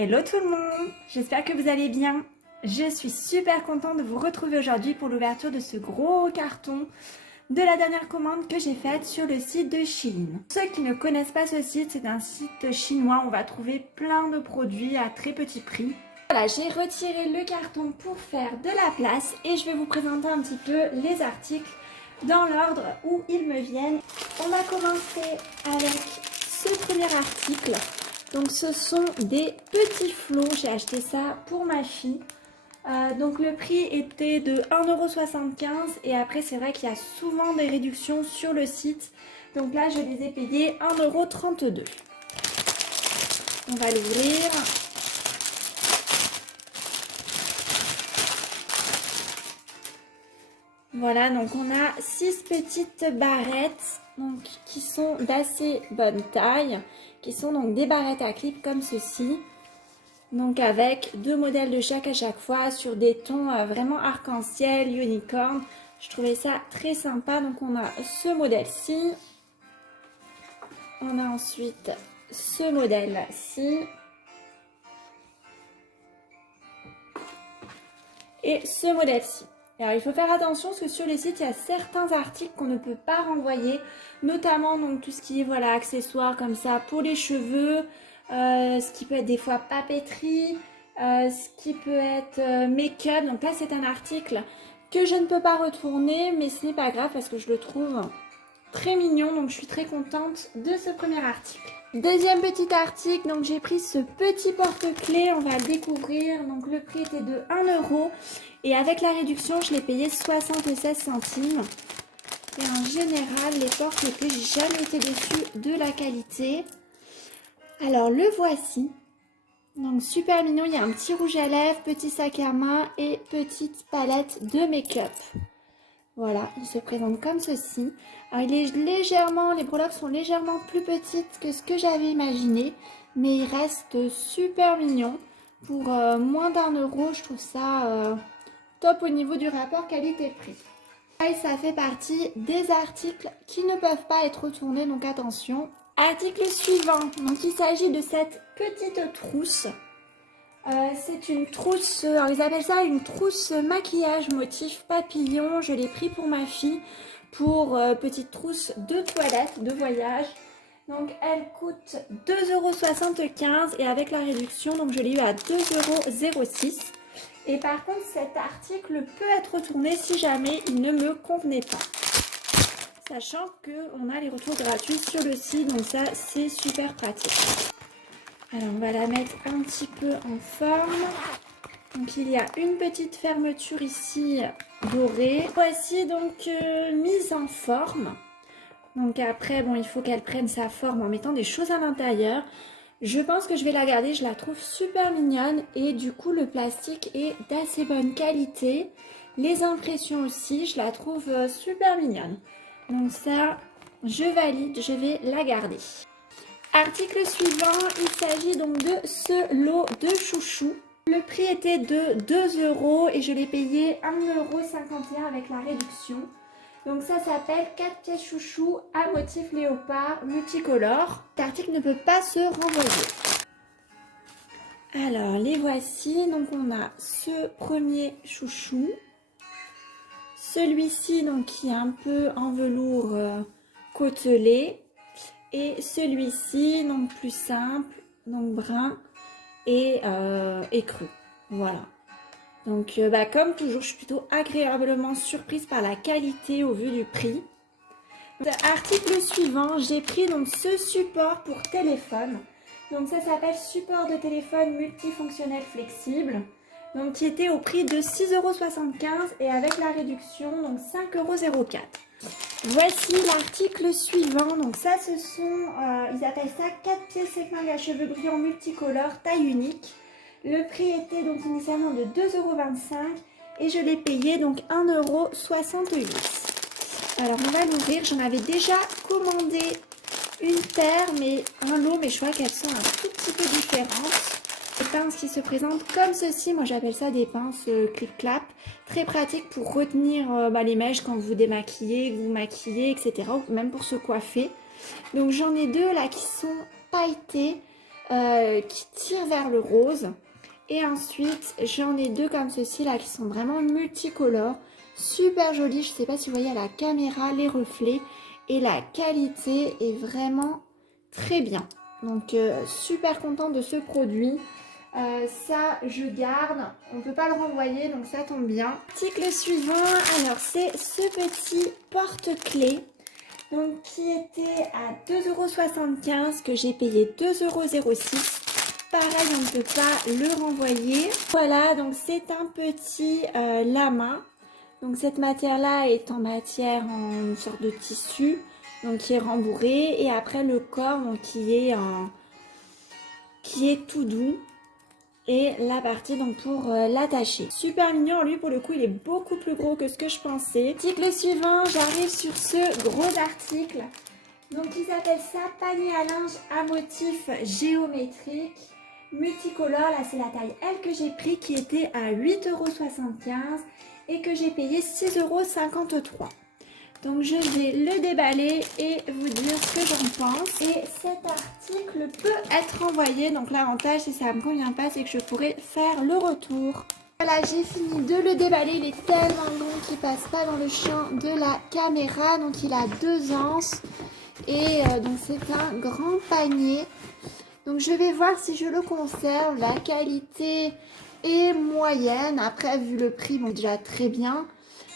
Hello tout le monde, j'espère que vous allez bien. Je suis super contente de vous retrouver aujourd'hui pour l'ouverture de ce gros carton de la dernière commande que j'ai faite sur le site de Shein. Pour ceux qui ne connaissent pas ce site, c'est un site chinois où on va trouver plein de produits à très petit prix. Voilà, j'ai retiré le carton pour faire de la place et je vais vous présenter un petit peu les articles dans l'ordre où ils me viennent. On va commencer avec ce premier article. Donc ce sont des petits flots, j'ai acheté ça pour ma fille. Donc le prix était de 1,75 € et après c'est vrai qu'il y a souvent des réductions sur le site. Donc là je les ai payés 1,32 €. On va l'ouvrir. Voilà, donc on a 6 petites barrettes donc, qui sont d'assez bonne taille, qui sont donc des barrettes à clip comme ceci. Donc avec 2 modèles de chaque à chaque fois sur des tons vraiment arc-en-ciel, unicorn. Je trouvais ça très sympa. Donc on a ce modèle-ci. On a ensuite ce modèle-ci. Et ce modèle-ci. Alors il faut faire attention parce que sur les sites il y a certains articles qu'on ne peut pas renvoyer, notamment donc tout ce qui est voilà accessoires comme ça pour les cheveux, ce qui peut être des fois papeterie, ce qui peut être make-up. Donc là c'est un article que je ne peux pas retourner, mais ce n'est pas grave parce que je le trouve très mignon, donc je suis très contente de ce premier article. Deuxième petit article, donc j'ai pris ce petit porte-clés, on va le découvrir. Donc le prix était de 1 € et avec la réduction je l'ai payé 76 centimes. Et en général les porte-clés, j'ai jamais été déçue de la qualité. Alors le voici, donc super mignon, il y a un petit rouge à lèvres, petit sac à main et petite palette de make-up. Voilà, il se présente comme ceci. Alors il est légèrement, les breloques sont légèrement plus petites que ce que j'avais imaginé, mais il reste super mignon. Pour moins d'1 €, je trouve ça top au niveau du rapport qualité-prix. Et ça fait partie des articles qui ne peuvent pas être retournés, donc attention. Article suivant, donc il s'agit de cette petite trousse. C'est une trousse, alors ils appellent ça une trousse maquillage motif papillon. Je l'ai pris pour ma fille, pour petite trousse de toilette, de voyage. Donc elle coûte 2,75 € et avec la réduction, donc je l'ai eu à 2,06 €. Et par contre cet article peut être retourné si jamais il ne me convenait pas. Sachant qu'on a les retours gratuits sur le site, donc ça c'est super pratique. Alors on va la mettre un petit peu en forme. Donc il y a une petite fermeture ici dorée. Voici donc mise en forme. Donc après bon il faut qu'elle prenne sa forme en mettant des choses à l'intérieur. Je pense que je vais la garder, je la trouve super mignonne et du coup le plastique est d'assez bonne qualité. Les impressions aussi, je la trouve super mignonne. Donc ça je valide, je vais la garder. Article suivant, il s'agit donc de ce lot de chouchous. Le prix était de 2 € et je l'ai payé 1,51 € avec la réduction. Donc ça s'appelle 4 pièces chouchous à motif léopard multicolore. Cet article ne peut pas se renvoyer. Alors les voici, donc on a ce premier chouchou. Celui-ci donc qui est un peu en velours côtelé. Et celui-ci, donc plus simple, donc brun et cru. Voilà. Donc comme toujours, je suis plutôt agréablement surprise par la qualité au vu du prix. Article suivant, j'ai pris donc ce support pour téléphone. Donc ça s'appelle support de téléphone multifonctionnel flexible. Donc qui était au prix de 6,75 € et avec la réduction, donc 5,04 €. Voici l'article suivant, donc ça ce sont, ils appellent ça 4 pièces épingles à cheveux brillants multicolores, taille unique. Le prix était donc initialement de 2,25 € et je l'ai payé donc 1,68 €. Alors on va l'ouvrir, j'en avais déjà commandé une paire, mais un lot, mais je vois qu'elles sont un tout petit peu différentes. Des pinces qui se présentent comme ceci, moi j'appelle ça des pinces clip-clap, très pratique pour retenir les mèches quand vous démaquillez, vous maquillez, etc. Ou même pour se coiffer. Donc j'en ai deux là qui sont pailletées, qui tire vers le rose. Et ensuite, j'en ai deux comme ceci là qui sont vraiment multicolores. Super jolis, je ne sais pas si vous voyez à la caméra les reflets. Et la qualité est vraiment très bien. Donc super contente de ce produit. Ça je garde, on ne peut pas le renvoyer donc ça tombe bien. Article suivant, alors c'est ce petit porte-clés donc qui était à 2,75 € que j'ai payé 2,06 €. Pareil, on ne peut pas le renvoyer. Voilà, donc c'est un petit lama. Donc cette matière-là est en matière en une sorte de tissu, donc qui est rembourré. Et après le corps, donc qui est tout doux. Et la partie donc pour l'attacher. Super mignon, lui pour le coup il est beaucoup plus gros que ce que je pensais. Article suivant, j'arrive sur ce gros article. Donc il s'appelle ça panier à linge à motif géométrique multicolore. Là c'est la taille L que j'ai pris qui était à 8,75 € et que j'ai payé 6,53 €. Donc je vais le déballer et vous dire ce que j'en pense. Et cet article peut être envoyé. Donc l'avantage si ça ne me convient pas, c'est que je pourrais faire le retour. Voilà, j'ai fini de le déballer. Il est tellement long qu'il passe pas dans le champ de la caméra. Donc il a 2 anses. Et donc c'est un grand panier. Donc je vais voir si je le conserve. La qualité est moyenne. Après vu le prix, bon déjà très bien.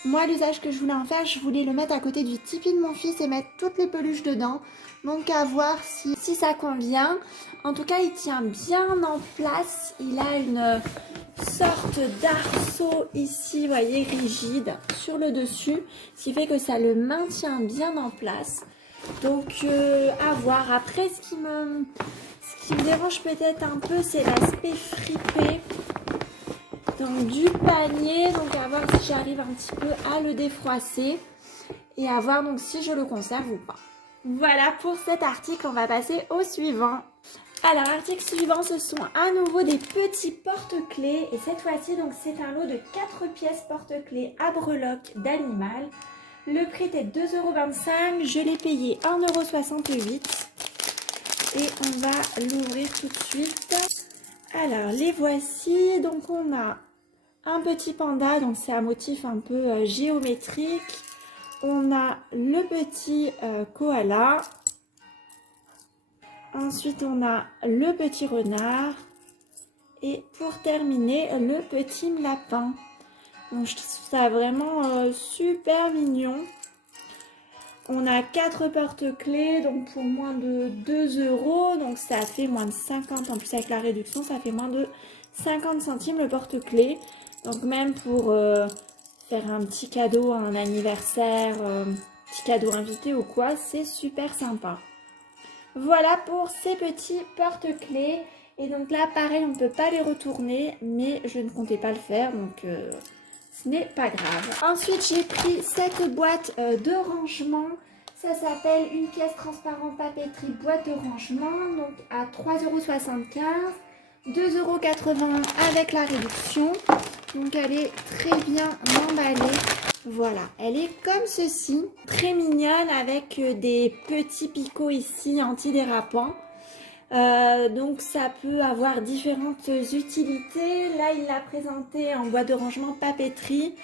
Moi l'usage que je voulais en faire, je voulais le mettre à côté du tipi de mon fils et mettre toutes les peluches dedans. Donc à voir si ça convient. En tout cas il tient bien en place. Il a une sorte d'arceau ici, vous voyez, rigide sur le dessus. Ce qui fait que ça le maintient bien en place. Donc à voir. Après ce qui me dérange peut-être un peu, c'est l'aspect fripé donc du panier. Donc à voir si j'arrive un petit peu à le défroisser et à voir donc si je le conserve ou pas. Voilà pour cet article, on va passer au suivant. Alors article suivant, ce sont à nouveau des petits porte-clés et cette fois-ci donc c'est un lot de 4 pièces porte-clés à breloques d'animal. Le prix était 2,25 €, je l'ai payé 1,68 € et on va l'ouvrir tout de suite. Alors les voici, donc on a un petit panda, donc c'est un motif un peu géométrique. On a le petit koala. Ensuite on a le petit renard. Et pour terminer, le petit lapin. Donc je trouve ça vraiment super mignon. On a 4 porte-clés, donc pour moins de 2 €, donc ça fait moins de 50, en plus avec la réduction, ça fait moins de 50 centimes le porte-clés. Donc même pour faire un petit cadeau à un anniversaire, petit cadeau invité ou quoi, c'est super sympa. Voilà pour ces petits porte-clés. Et donc là, pareil, on ne peut pas les retourner, mais je ne comptais pas le faire, donc ce n'est pas grave. Ensuite, j'ai pris cette boîte de rangement. Ça s'appelle une pièce transparente papeterie boîte de rangement, donc à 3,75 €, 2,81 € avec la réduction. Donc elle est très bien emballée. Voilà, elle est comme ceci, très mignonne avec des petits picots ici antidérapants. Donc ça peut avoir différentes utilités. Là il l'a présenté en boîte de rangement papeterie.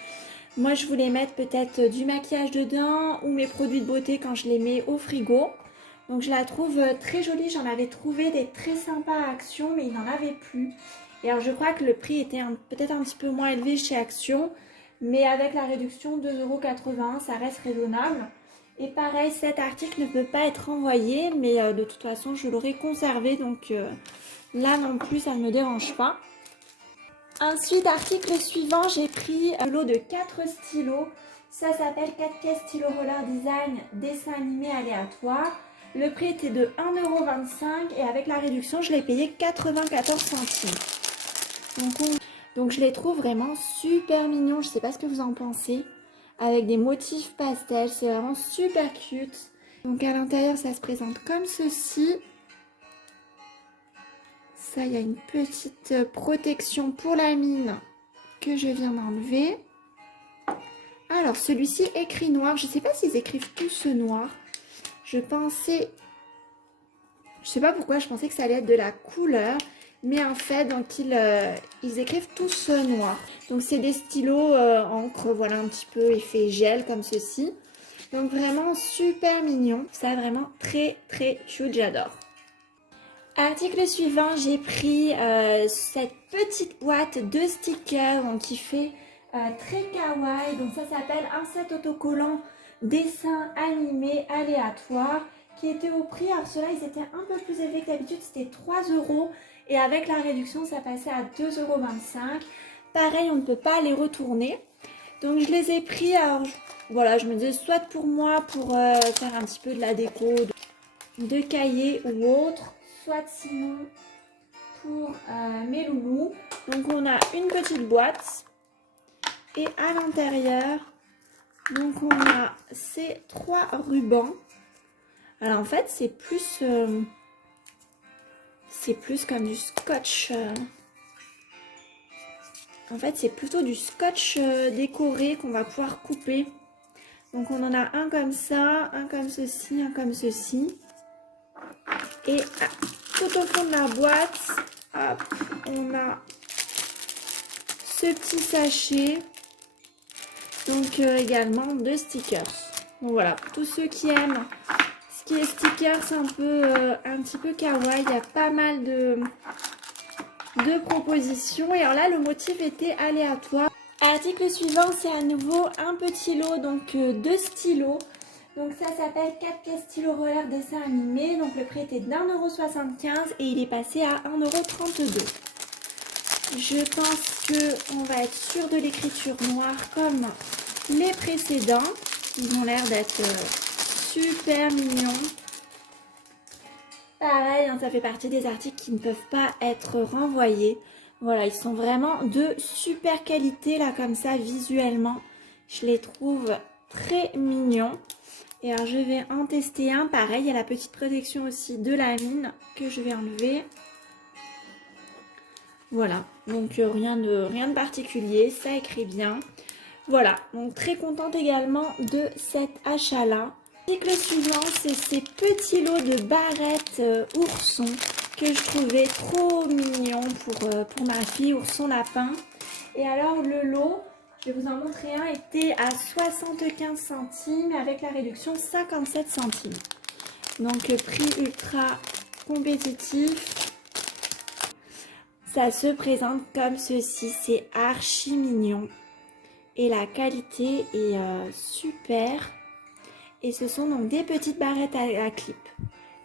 Moi je voulais mettre peut-être du maquillage dedans ou mes produits de beauté quand je les mets au frigo. Donc je la trouve très jolie. J'en avais trouvé des très sympas à Action mais il n'en avait plus. Et alors je crois que le prix était peut-être un petit peu moins élevé chez Action. Mais avec la réduction 2,81 €, ça reste raisonnable. Et pareil, cet article ne peut pas être envoyé, mais de toute façon, je l'aurais conservé. Donc là non plus, ça ne me dérange pas. Ensuite, article suivant, j'ai pris un lot de 4 stylos. Ça s'appelle 4 pièces stylo roller design, dessin animé aléatoire. Le prix était de 1,25 € et avec la réduction, je l'ai payé 94 centimes. Donc je les trouve vraiment super mignons. Je ne sais pas ce que vous en pensez. Avec des motifs pastels, c'est vraiment super cute. Donc à l'intérieur, ça se présente comme ceci. Ça, il y a une petite protection pour la mine que je viens d'enlever. Alors celui-ci écrit noir. Je ne sais pas s'ils écrivent tous ce noir. Je Je sais pas pourquoi, je pensais que ça allait être de la couleur. Mais en fait, donc ils écrivent tous noir. Donc c'est des stylos encre, voilà un petit peu effet gel comme ceci. Donc vraiment super mignon. Ça vraiment très très cute, j'adore. Article suivant, j'ai pris cette petite boîte de stickers donc, qui fait très kawaii. Donc ça s'appelle un set autocollant dessin animé aléatoire qui était au prix. Alors ceux-là, ils étaient un peu plus élevés que d'habitude, c'était 3 € et avec la réduction, ça passait à 2,25 €. Pareil, on ne peut pas les retourner. Donc je les ai pris, alors voilà, je me disais soit pour moi, pour faire un petit peu de la déco, de cahier ou autre, soit sinon pour mes loulous. Donc on a une petite boîte et à l'intérieur, donc on a ces 3 rubans. Alors en fait c'est plus comme du scotch. En fait c'est plutôt du scotch décoré qu'on va pouvoir couper. Donc on en a un comme ça, un comme ceci, un comme ceci. Et tout au fond de la boîte, hop, on a ce petit sachet. Donc également de stickers. Donc voilà, tous ceux qui aiment ce qui est stickers un petit peu kawaii, il y a pas mal de propositions. Et alors là, le motif était aléatoire. Article suivant, c'est à nouveau un petit lot donc de stylos. Donc ça s'appelle 4 pièces stylo roller dessin animé. Donc le prix était d'1,75 € et il est passé à 1,32 €. Je pense qu'on va être sûr de l'écriture noire comme les précédents. Ils ont l'air d'être super mignons. Pareil, hein, ça fait partie des articles qui ne peuvent pas être renvoyés. Voilà, ils sont vraiment de super qualité là comme ça visuellement. Je les trouve très mignons. Et alors je vais en tester un. Pareil, il y a la petite protection aussi de la mine que je vais enlever. Voilà, donc rien de particulier, ça écrit bien. Voilà, donc très contente également de cet achat-là. L'article suivant, c'est ces petits lots de barrettes ourson que je trouvais trop mignons pour ma fille, ourson lapin. Et alors le lot, je vais vous en montrer un, était à 75 centimes avec la réduction 57 centimes. Donc prix ultra compétitif. Ça se présente comme ceci, c'est archi mignon. Et la qualité est super. Et ce sont donc des petites barrettes à clip.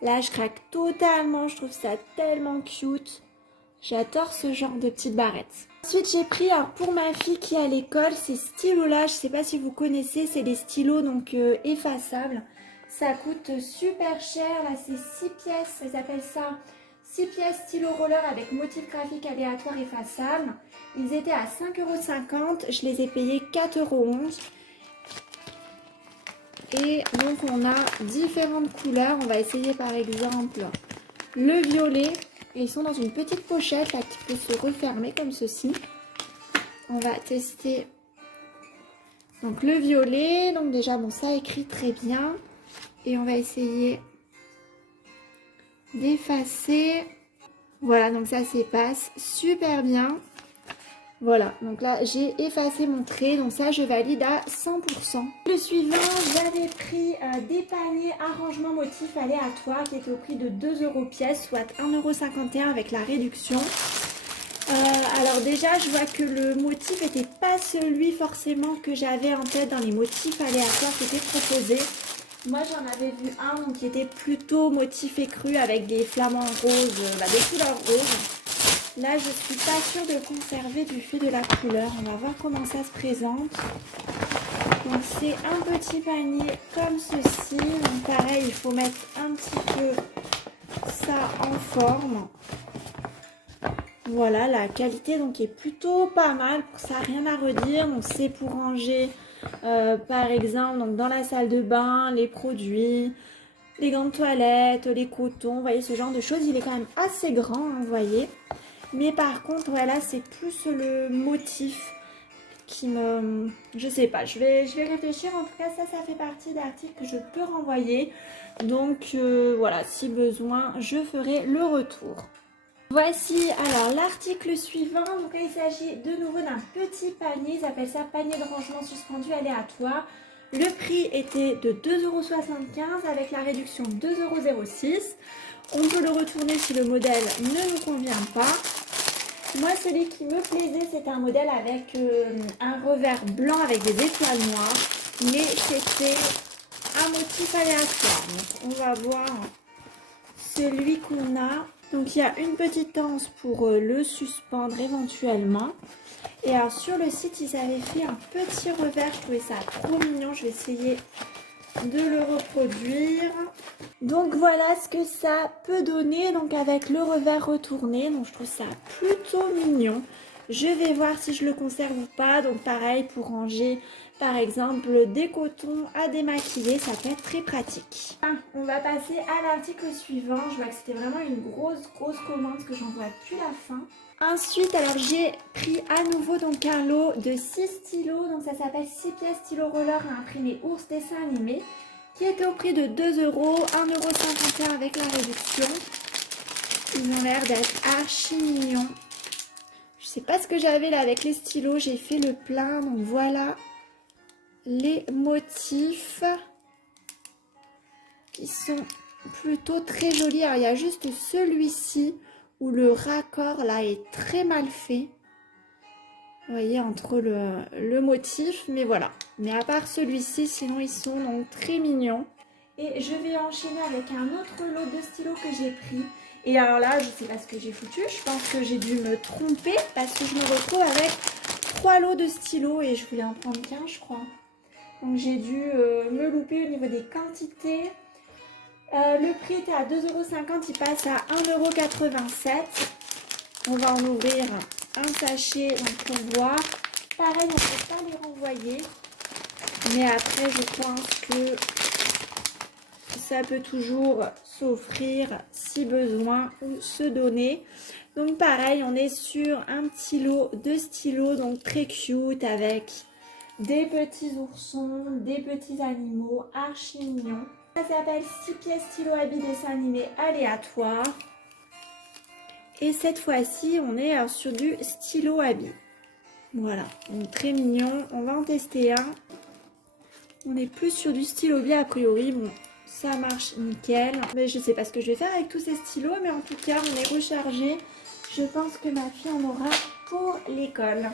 Là, je craque totalement, je trouve ça tellement cute. J'adore ce genre de petites barrettes. Ensuite, j'ai pris alors, pour ma fille qui est à l'école, ces stylos-là. Je ne sais pas si vous connaissez, c'est des stylos donc effaçables. Ça coûte super cher. Là, c'est 6 pièces, ils appellent ça 6 pièces stylo roller avec motif graphique aléatoire effaçable. Ils étaient à 5,50 €. Je les ai payés 4,11 €. Et donc on a différentes couleurs. On va essayer par exemple le violet. Et ils sont dans une petite pochette là, qui peut se refermer comme ceci. On va tester donc le violet. Donc déjà bon, ça écrit très bien. Et on va essayer d'effacer. Voilà, donc ça s'efface super bien. Voilà, donc là j'ai effacé mon trait, donc ça je valide à 100%. Le suivant, j'avais pris des paniers arrangement motif aléatoire qui étaient au prix de 2 € pièce, soit 1,51 € avec la réduction. Alors déjà je vois que le motif n'était pas celui forcément que j'avais en tête dans les motifs aléatoires qui étaient proposés. Moi j'en avais vu un donc, qui était plutôt motif écru avec des flamants roses, des couleurs roses. Là, je suis pas sûre de conserver du fait de la couleur. On va voir comment ça se présente. Donc, c'est un petit panier comme ceci. Donc, pareil, il faut mettre un petit peu ça en forme. Voilà, la qualité donc est plutôt pas mal. Ça, rien à redire. Donc, c'est pour ranger, par exemple, donc, dans la salle de bain, les produits, les gants de toilette, les cotons. Vous voyez, ce genre de choses. Il est quand même assez grand, hein, vous voyez. Mais par contre, voilà, c'est plus le motif qui me... Je sais pas, je vais réfléchir. En tout cas, ça fait partie d'articles que je peux renvoyer. Donc voilà, si besoin, je ferai le retour. Voici alors l'article suivant. Donc il s'agit de nouveau d'un petit panier. Ils appellent ça panier de rangement suspendu aléatoire. Le prix était de 2,75 € avec la réduction 2,06 €. On peut le retourner si le modèle ne nous convient pas. Moi, celui qui me plaisait, c'est un modèle avec un revers blanc avec des étoiles noires. Mais c'était un motif aléatoire. Donc, on va voir celui qu'on a. Donc, il y a une petite anse pour le suspendre éventuellement. Et alors, sur le site, ils avaient fait un petit revers. Je trouvais ça trop mignon. Je vais essayer de le reproduire. Donc voilà ce que ça peut donner, donc avec le revers retourné. Donc je trouve ça plutôt mignon. Je vais voir si je le conserve ou pas. Donc pareil, pour ranger par exemple des cotons à démaquiller, ça peut être très pratique. On va passer à l'article suivant. Je vois que c'était vraiment une grosse commande parce que j'en vois plus la fin. Ensuite, alors j'ai pris à nouveau donc un lot de 6 stylos. Donc ça s'appelle 6 pièces stylo roller à imprimer ours dessin animé, qui était au prix de 2 €, 1,51 € avec la réduction. Ils ont l'air d'être archi mignons. Je sais pas ce que j'avais là avec les stylos, j'ai fait le plein, donc voilà les motifs qui sont plutôt très jolis. Alors il y a juste celui-ci où le raccord là est très mal fait. Vous voyez, entre le motif, mais voilà. Mais à part celui-ci, sinon ils sont donc très mignons. Et je vais enchaîner avec un autre lot de stylos que j'ai pris. Et alors là, je sais pas ce que j'ai foutu. Je pense que j'ai dû me tromper parce que je me retrouve avec 3 lots de stylos et je voulais en prendre qu'un, je crois. Donc j'ai dû me louper au niveau des quantités. Le prix était à 2,50 €, il passe à 1,87 €. On va en ouvrir un sachet donc pour voir. Pareil, on ne peut pas les renvoyer. Mais après, je pense que ça peut toujours s'offrir si besoin ou se donner. Donc pareil, on est sur un petit lot de stylos, donc très cute avec des petits oursons, des petits animaux archi mignons. Ça s'appelle 6 pièces stylo habits dessin animé aléatoire. Et cette fois-ci, on est sur du stylo habit. Voilà, donc très mignon. On va en tester un. On est plus sur du stylo habit a priori. Bon, ça marche nickel. Mais je sais pas ce que je vais faire avec tous ces stylos. Mais en tout cas, on est rechargé. Je pense que ma fille en aura pour l'école.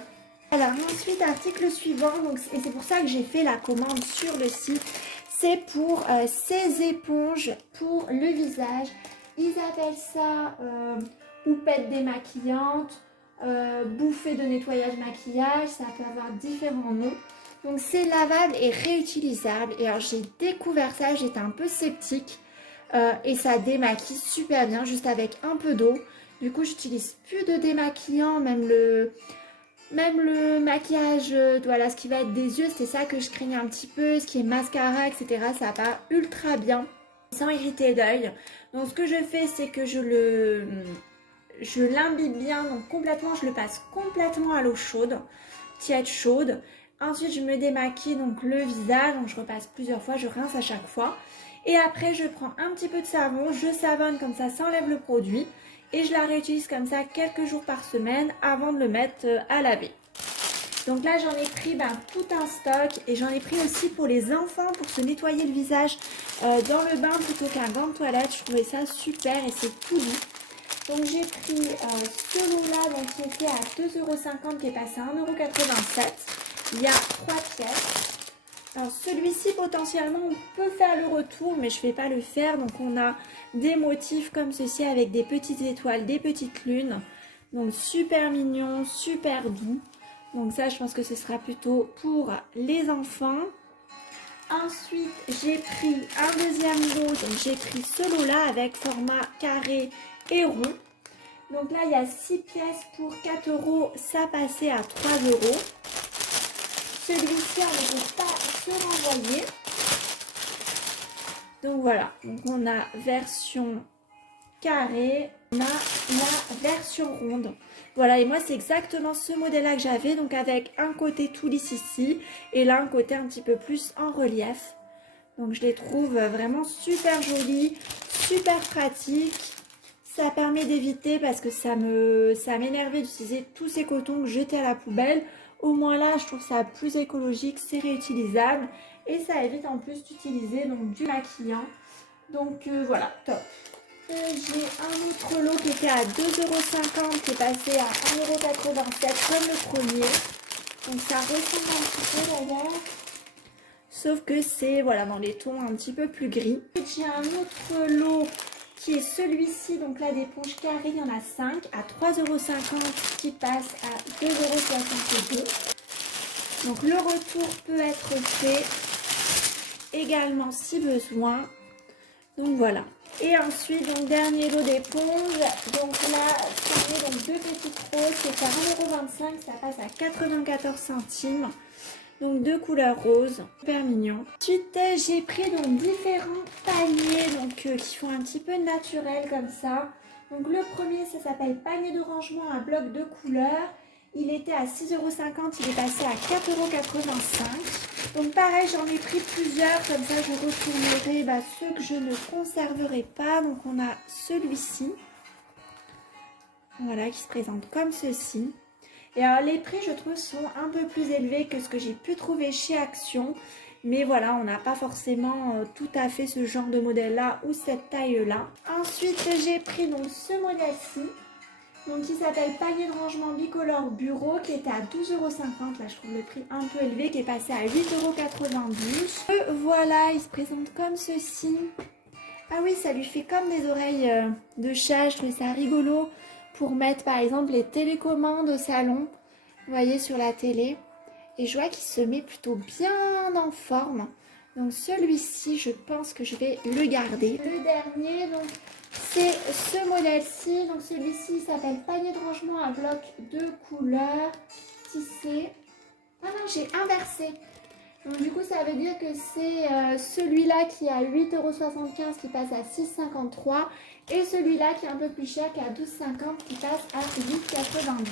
Alors ensuite, article suivant. Donc, et c'est pour ça que j'ai fait la commande sur le site. C'est pour ces éponges pour le visage. Ils appellent ça houppette démaquillante, bouffée de nettoyage maquillage. Ça peut avoir différents noms. Donc c'est lavable et réutilisable. Et alors j'ai découvert ça, j'étais un peu sceptique. Et ça démaquille super bien, juste avec un peu d'eau. Du coup j'utilise plus de démaquillant, même le maquillage, voilà, ce qui va être des yeux, c'est ça que je craignais un petit peu. Ce qui est mascara, etc. Ça part ultra bien, sans irriter l'œil. Donc ce que je fais, c'est que je l'imbibe bien, donc complètement, je le passe complètement à l'eau chaude, tiède chaude. Ensuite, je me démaquille donc le visage, donc je repasse plusieurs fois, je rince à chaque fois. Et après, je prends un petit peu de savon, je savonne comme ça enlève le produit. Et je la réutilise comme ça quelques jours par semaine avant de le mettre à laver. Donc là, j'en ai pris tout un stock. Et j'en ai pris aussi pour les enfants, pour se nettoyer le visage dans le bain plutôt qu'un gant de toilette. Je trouvais ça super et c'est tout doux. Donc j'ai pris ce lot-là qui était à 2,50 €, qui est passé à 1,87 €. Il y a 3 pièces. Alors celui-ci potentiellement on peut faire le retour mais je ne vais pas le faire. Donc on a des motifs comme ceci avec des petites étoiles, des petites lunes. Donc super mignon, super doux. Donc ça je pense que ce sera plutôt pour les enfants. Ensuite j'ai pris un deuxième lot. Donc j'ai pris ce lot là avec format carré et rond. Donc là il y a 6 pièces pour 4 €. Ça passait à 3 €. Celui-ci, on ne peut pas se renvoyer. Donc voilà, donc on a version carrée, on a la version ronde. Voilà, et moi c'est exactement ce modèle-là que j'avais, donc avec un côté tout lisse ici et là un côté un petit peu plus en relief. Donc je les trouve vraiment super jolis, super pratiques. Ça permet d'éviter, parce que ça m'énervait d'utiliser tous ces cotons que je jetais à la poubelle. Au moins là, je trouve ça plus écologique, c'est réutilisable et ça évite en plus d'utiliser donc du maquillant. Donc voilà, top. J'ai un autre lot qui était à 2,50 € qui est passé à 1,87 € comme le premier. Donc ça ressemble un petit peu d'ailleurs. Sauf que c'est voilà, dans les tons un petit peu plus gris. J'ai un autre lot qui est celui-ci, donc là d'éponge carrée, il y en a 5 à 3,50 € qui passe à 2,62 €. Donc le retour peut être fait également si besoin. Donc voilà. Et ensuite, donc dernier lot d'éponge. Donc là, on est donc deux petites roses, c'est à 1,25 €, ça passe à 94 centimes. Donc deux couleurs roses, super mignon. Ensuite, j'ai pris donc différents paniers donc qui font un petit peu naturel comme ça. Donc le premier, ça s'appelle panier de rangement à bloc de couleurs. Il était à 6,50 €, il est passé à 4,85 €. Donc pareil, j'en ai pris plusieurs, comme ça je retournerai ceux que je ne conserverai pas. Donc on a celui-ci, voilà, qui se présente comme ceci. Et alors les prix, je trouve, sont un peu plus élevés que ce que j'ai pu trouver chez Action. Mais voilà, on n'a pas forcément tout à fait ce genre de modèle-là ou cette taille-là. Ensuite, j'ai pris donc ce modèle-ci. Donc qui s'appelle panier de rangement bicolore bureau, qui était à 12,50 €. Là, je trouve le prix un peu élevé, qui est passé à 8,92 €. Voilà, il se présente comme ceci. Ah oui, ça lui fait comme des oreilles de chat. Je trouvais ça rigolo pour mettre par exemple les télécommandes au salon, vous voyez, sur la télé. Et je vois qu'il se met plutôt bien en forme. Donc celui-ci, je pense que je vais le garder. Le dernier, donc c'est ce modèle-ci. Donc celui-ci s'appelle panier de rangement à bloc de couleurs tissé. Ah non, j'ai inversé. Donc du coup, ça veut dire que c'est celui-là qui est à 8,75 € qui passe à 6,53 € et celui-là qui est un peu plus cher, qui est à 12,50 € qui passe à 8,92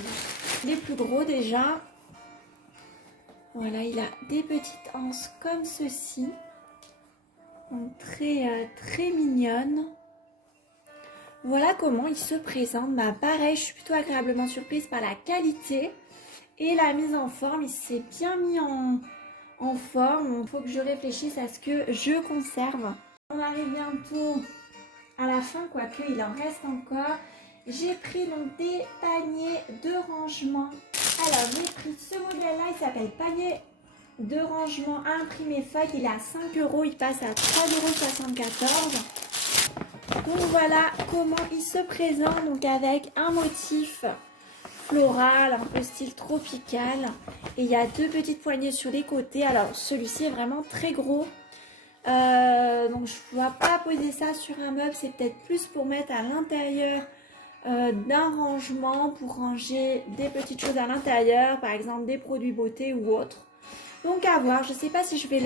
€. Les plus gros déjà. Voilà, il a des petites anses comme ceci. Donc très mignonne. Voilà comment il se présente. Pareil, je suis plutôt agréablement surprise par la qualité et la mise en forme. Il s'est bien mis en forme. Il faut que je réfléchisse à ce que je conserve. On arrive bientôt à la fin, quoique il en reste encore. J'ai pris donc des paniers de rangement. Alors j'ai pris ce modèle-là, il s'appelle panier de rangement à imprimer feuille. Il est à 5 €, il passe à 3,74 €. Donc voilà comment il se présente, donc avec un motif floral, un peu style tropical. Et il y a deux petites poignées sur les côtés. Alors celui-ci est vraiment très gros. Donc je ne dois pas poser ça sur un meuble. C'est peut-être plus pour mettre à l'intérieur d'un rangement, pour ranger des petites choses à l'intérieur. Par exemple des produits beauté ou autres. Donc à voir. Je ne sais pas si je vais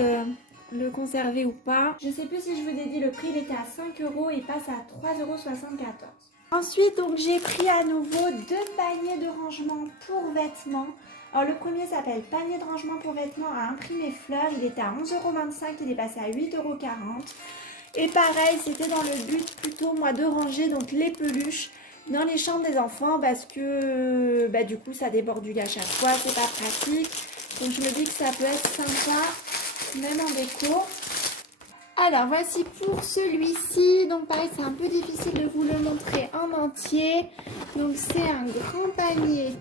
le conserver ou pas. Je ne sais plus si je vous ai dit le prix. Il était à 5 € et il passe à 3,74 €. Ensuite, donc j'ai pris à nouveau deux paniers de rangement pour vêtements. Alors le premier s'appelle panier de rangement pour vêtements à imprimer fleurs. Il était à 11,25 €, il est passé à 8,40 €. Et pareil, c'était dans le but plutôt moi de ranger donc les peluches dans les chambres des enfants, parce que du coup ça déborde du lit à chaque fois, c'est pas pratique. Donc je me dis que ça peut être sympa, même en déco. Alors voici pour celui-ci. Donc pareil, c'est un peu difficile de vous le montrer en entier. Donc c'est un grand panier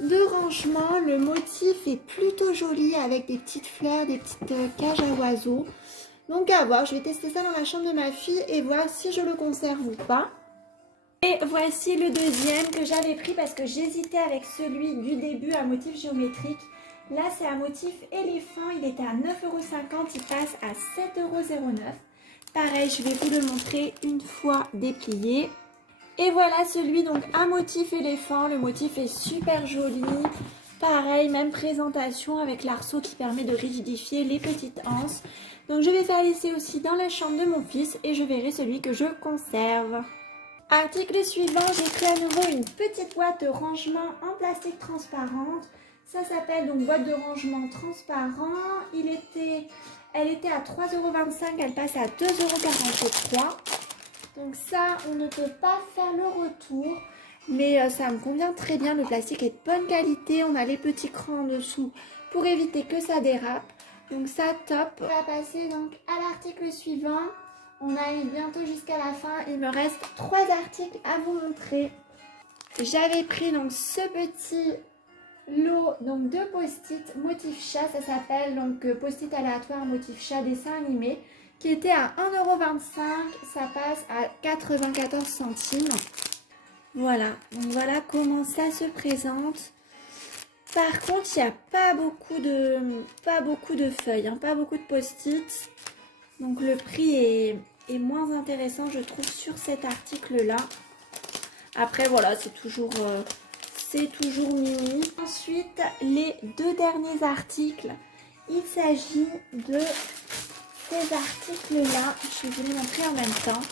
de rangement. Le motif est plutôt joli avec des petites fleurs, des petites cages à oiseaux. Donc à voir, je vais tester ça dans la chambre de ma fille et voir si je le conserve ou pas. Et voici le deuxième que j'avais pris parce que j'hésitais avec celui du début à motif géométrique. Là, c'est un motif éléphant. Il était à 9,50 €. Il passe à 7,09 €. Pareil, je vais vous le montrer une fois déplié. Et voilà celui donc à motif éléphant. Le motif est super joli. Pareil, même présentation avec l'arceau qui permet de rigidifier les petites anses. Donc je vais faire l'essai aussi dans la chambre de mon fils et je verrai celui que je conserve. Article suivant, j'ai pris à nouveau une petite boîte de rangement en plastique transparente. Ça s'appelle donc boîte de rangement transparent. Elle était à 3,25 €, elle passe à 2,43 €. Donc ça, on ne peut pas faire le retour. Mais ça me convient très bien, le plastique est de bonne qualité. On a les petits crans en dessous pour éviter que ça dérape. Donc ça, top. On va passer donc à l'article suivant. On arrive bientôt jusqu'à la fin. Il me reste 3 articles à vous montrer. J'avais pris donc ce petit lot donc de post-it motif chat. Ça s'appelle donc post-it aléatoire motif chat dessin animé. Qui était à 1,25 €. Ça passe à 94 centimes. Voilà, donc voilà comment ça se présente. Par contre, il n'y a pas beaucoup de feuilles, hein, pas beaucoup de post-it. Donc le prix est moins intéressant, je trouve, sur cet article-là. Après, voilà, c'est toujours mini. Ensuite, les 2 derniers articles. Il s'agit de ces articles-là. Je vais vous les montrer en même temps.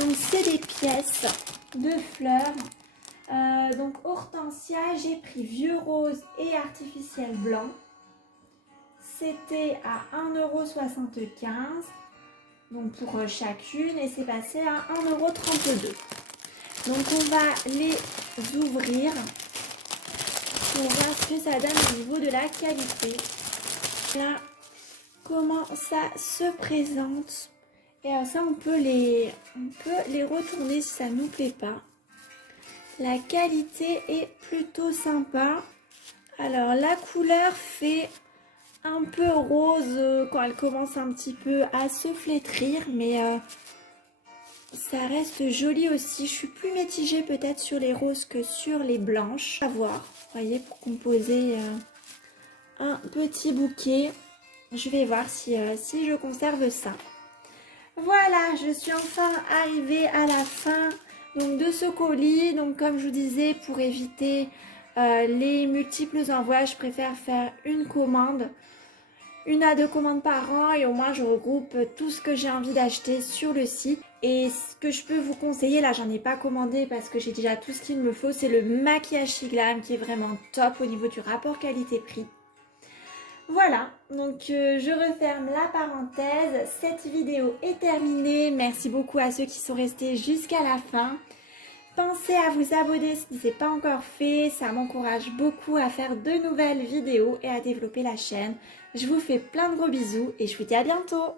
Donc, c'est des pièces de fleurs. Donc hortensia, j'ai pris vieux rose et artificiel blanc. C'était à 1,75 €. Donc pour chacune, et c'est passé à 1,32 €. Donc on va les ouvrir pour voir ce que ça donne au niveau de la qualité. Là, comment ça se présente. Et alors ça, on peut les retourner si ça ne nous plaît pas. La qualité est plutôt sympa. Alors la couleur fait un peu rose quand elle commence un petit peu à se flétrir, mais ça reste joli aussi. Je suis plus mitigée peut-être sur les roses que sur les blanches. À voir, vous voyez, pour composer un petit bouquet. Je vais voir si je conserve ça. Voilà, je suis enfin arrivée à la fin donc, de ce colis. Donc comme je vous disais, pour éviter les multiples envois, je préfère faire une commande. 1 à 2 commandes par an et au moins je regroupe tout ce que j'ai envie d'acheter sur le site. Et ce que je peux vous conseiller, là j'en ai pas commandé parce que j'ai déjà tout ce qu'il me faut, c'est le maquillage Siglam qui est vraiment top au niveau du rapport qualité-prix. Voilà, donc je referme la parenthèse, cette vidéo est terminée. Merci beaucoup à ceux qui sont restés jusqu'à la fin. Pensez à vous abonner si ce n'est pas encore fait, ça m'encourage beaucoup à faire de nouvelles vidéos et à développer la chaîne. Je vous fais plein de gros bisous et je vous dis à bientôt.